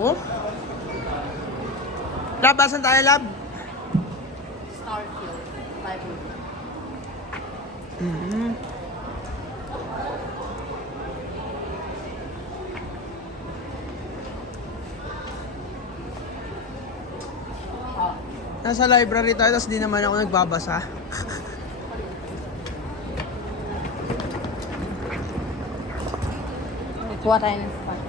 Oh? Lab, asan tayo, Lab? Starfield. Library. Mm-hmm. Nasa library tayo, tapos di naman ako nagbabasa. Kuha tayo ng spot.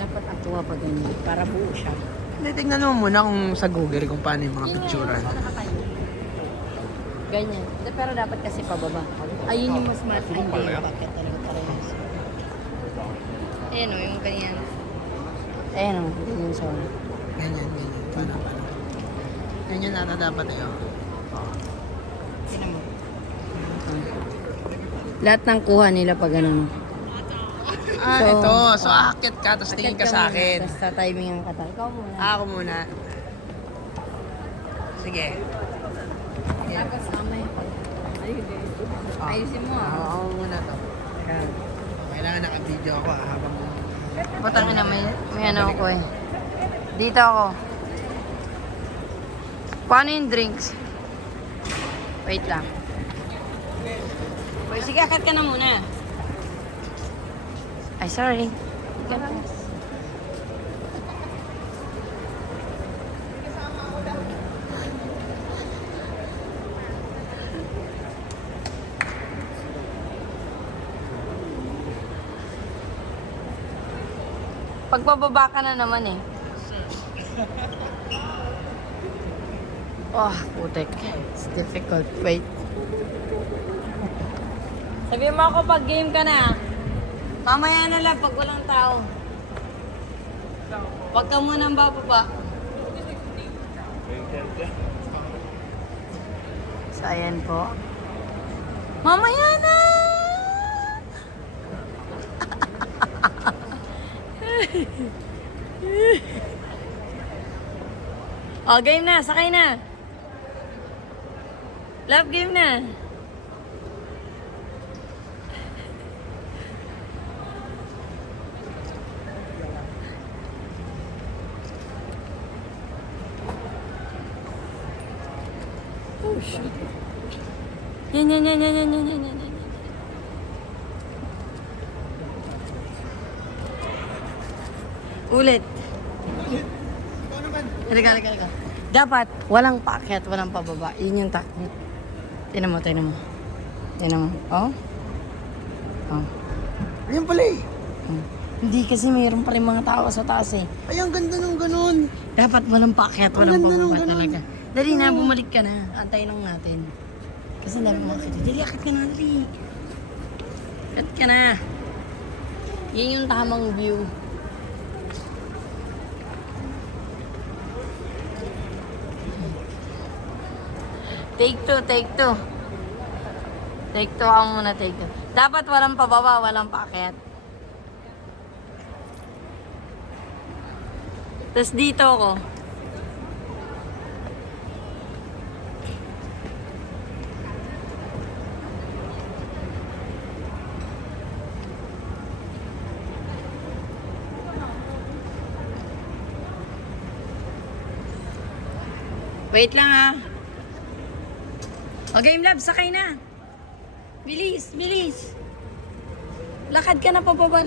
Dapat ang tuwa pa ganyan para buo siya. Hindi, tignan mo muna kung sa Google kung paano yung mga picturean. Ganyan. Pero dapat kasi pababa. Ayun yung mas smart. Ay, hindi. Bakit talaga parehas. Ayan o, yung ganyan. Ayan o, ganyan siya. Ganyan. Paano. Ganyan nata dapat eh. Oh. Tinan mo. Lahat ng kuha nila pag ganun. Ah, So, ito. So, aakit ka, tapos tingin ka sa akin. Tapos sa timing ang kata. Ikaw muna. Ako muna. Sige. Tapos mamay. Ayusin mo ah. Ako muna to. Kailangan naka-video ako habang... Patangin na may ano ako eh. Dito ako. Paano yung drinks? Wait lang. Wait, sige, akat ka na muna. Ay, sorry. Pagpababa ka na naman eh. Oh, putek. It's difficult. Wait. Sabihin mo ako pag game ka na. Mamaya na lang pag walang tao. Huwag ka munang bababa. So, ayan po. Mamaya na! Oh, game na. Sakay na. Love game na. Oh, shit. Yan. Ulit. Halika. Dapat, walang paakyat, walang pababa. Yun yung takot. Tinan mo. Oh? Oh. Ayun pala eh. Oh. Hindi kasi mayroon pa rin mga tao sa taas eh. Ay, ang ganda nung ganun. Dapat walang paakyat, walang Ang ganda nung pababa ganun. talaga. Dali na, bumalik ka na. Antayin lang natin. Kasi ang dami mga kita. Dali, akit ka na, dali. Akit ka na. Yan yung tamang view. Take two. Take two ako muna, take two. Dapat walang pababa, walang paakyat. Tapos dito ako. Wait lang ah. O Game Lab, sakay na. Bilis. Lakad ka na pababa.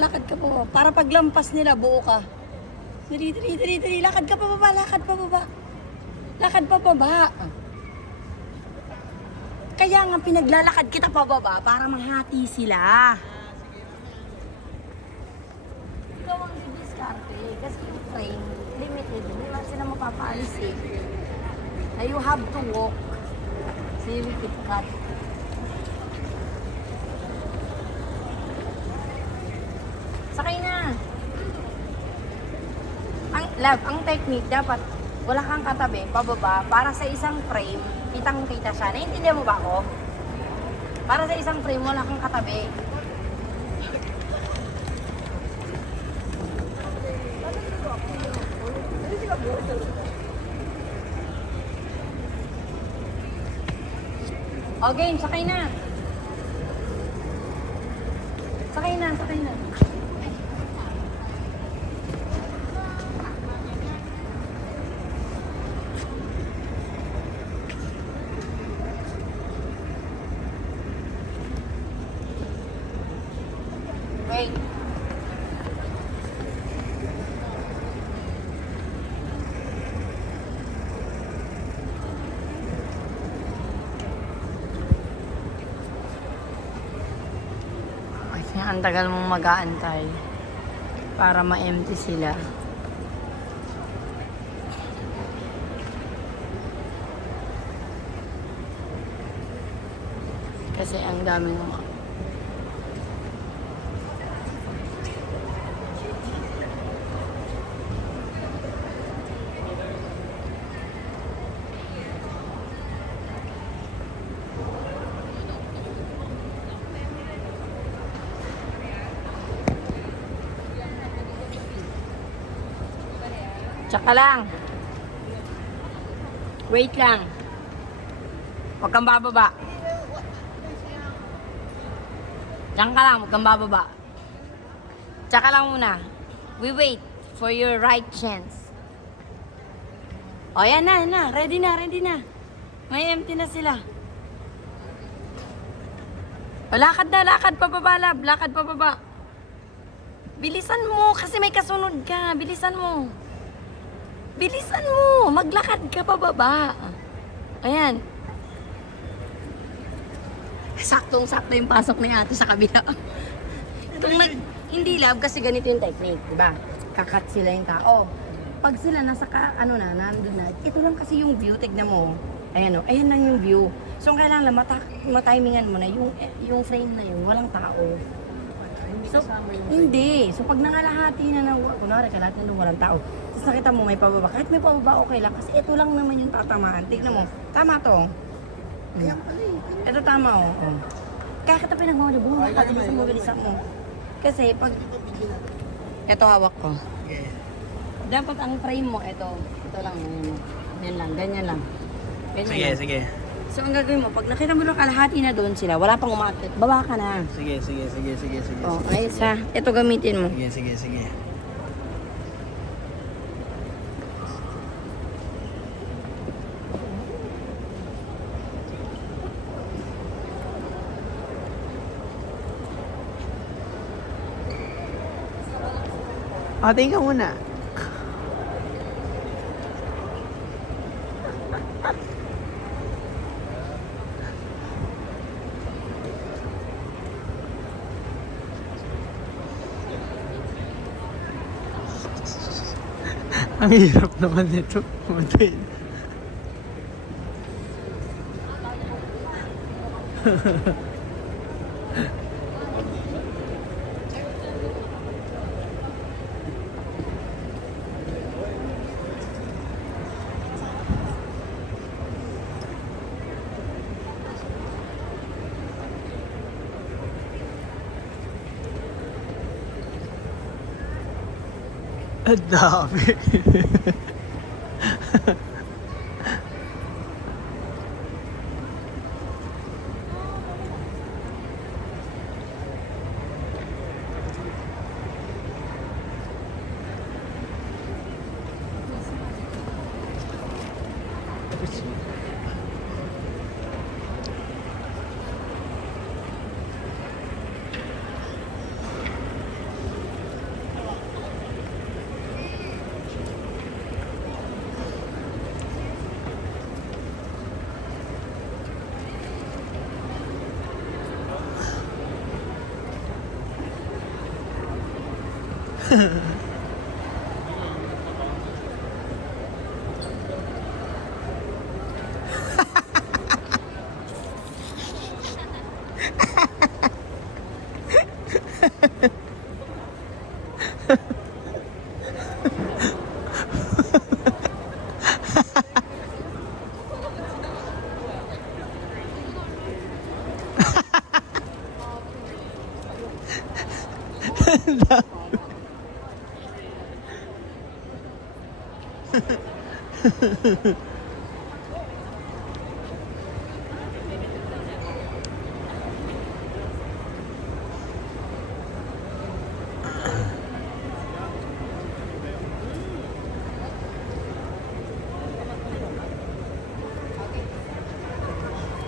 Para paglampas nila, buo ka. Dali. Lakad ka pababa. Lakad pababa. Kaya nga pinaglalakad kita pababa para mahati sila. Ikaw ang didiskarte kasi yung train, limited. Hindi man sila mapapaalis eh. Na you have to walk. So you will keep cut. Sakay na. Ang technique dapat wala kang katabi, pababa, para sa isang frame, kitang-kita siya. Naiintindihan mo ba ako? Para sa isang frame, wala kang katabi. O, game, sakay na. Sakay na, sakay na. Wait. Kasi ang tagal mong mag-aantay para ma-empty sila. Kasi ang dami ng tsaka lang. Wait lang. Huwag kang bababa. Diyan ka lang, huwag kang bababa. Tsaka lang muna. We wait for your right chance. O, yan na, yan na. Ready na, ready na. May empty na sila. O, lakad na, lakad pababa, lab. Lakad pababa. Bilisan mo, kasi may kasunod ka. Bilisan mo. Bilisan mo. Maglakad ka pababa. Ayan. Saktong-sakto yung pasok ni ate sa kabila. Hindi lab kasi ganito yung technique, diba? Kakat sila yung tao. Pag sila nasa nandun na, ito lang kasi yung view, tignan mo. Ayan o, ayan lang yung view. So, kailangan lang matimingan mo na yung frame na yun, walang tao. So, hindi. So, pag nangalahati na kunwari, kalahati na walang tao. Tapos nakita mo may pababa. Kahit may pababa, okay lang. Kasi ito lang naman yung tatamaan. Tignan mo. Tama to. Ayan pala eh. Ito tama o. Oh. Kaya kita pinag-muli, bumaba ka, bilisan mo. Kasi pag... Ito hawak ko. Okay. Dapat ang frame mo, ito lang. Yan lang, ganyan lang. Ganyan Sige, lang. sige. So, ang gagawin mo, pag nakita mo lang kalahati na doon sila, wala pang umakit, baba ka na. Sige, sige, sige, sige, sige. Oh, sige, ayos sige. ha. Ito gamitin mo. Sige, sige, sige. Ate, ka muna. Ang hirap naman nito. Matin. Ang dami.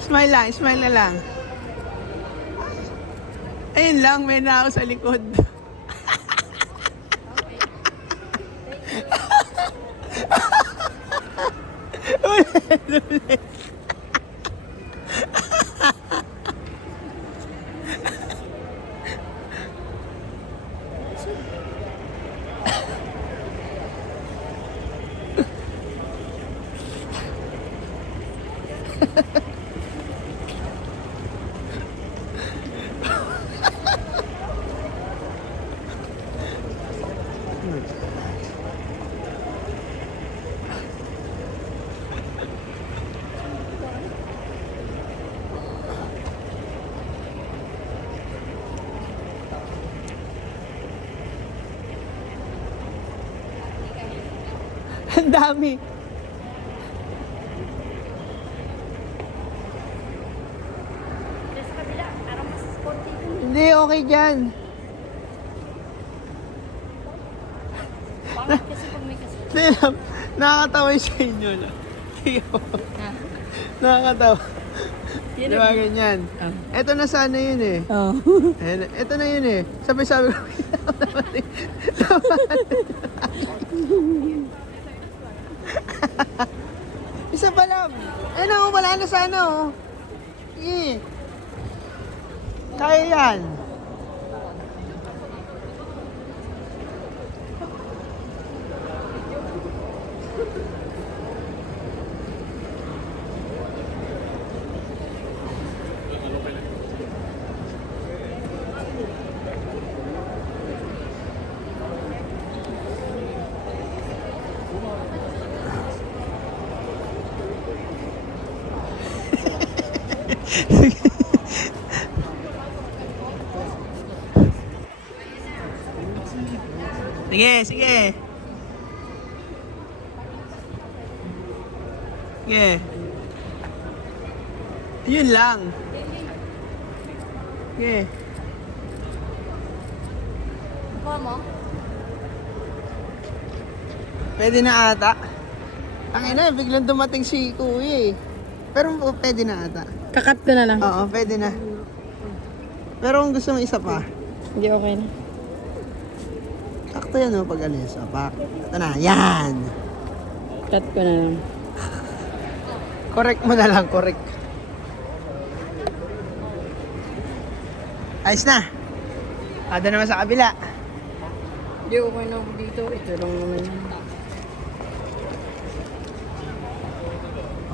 Smile lang, smile na lang. Ayun lang, may nao sa likod. Ulit. Ang dami. Sa kabila, parang mas sporty. Hindi, okay dyan. Bakit kasi pag may kasama? Hindi lang, nakakatawa yung sa inyo. No? Nakakatawa. Yun Diba ganyan? Ito na sana yun eh. Oh. Ito na yun eh. Sabi ko, isa pa lang. Ayun na, wala na sana oh. Sige. Kaya yan. Sige, sige. Sige. Yun lang. Sige. Kuha mo? Pwede na ata. Ang ina, biglang dumating si Kuya eh. Pero pwede na ata. Kakat ko na lang. Oo, pwede na. Pero kung gusto mo isa pa, Hindi okay na. sakto yan pag alis. Pak. Ito na, yan. Cut ko na lang. Correct mo na lang, correct. Ayos na. Ada naman sa kabila. Hindi okay na ako dito. Ito lang naman yun.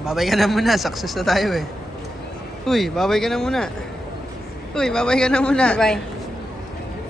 Babay ka na muna, success na tayo eh. Uy, babay ka na muna. Uy, babay ka na muna. Bye-bye.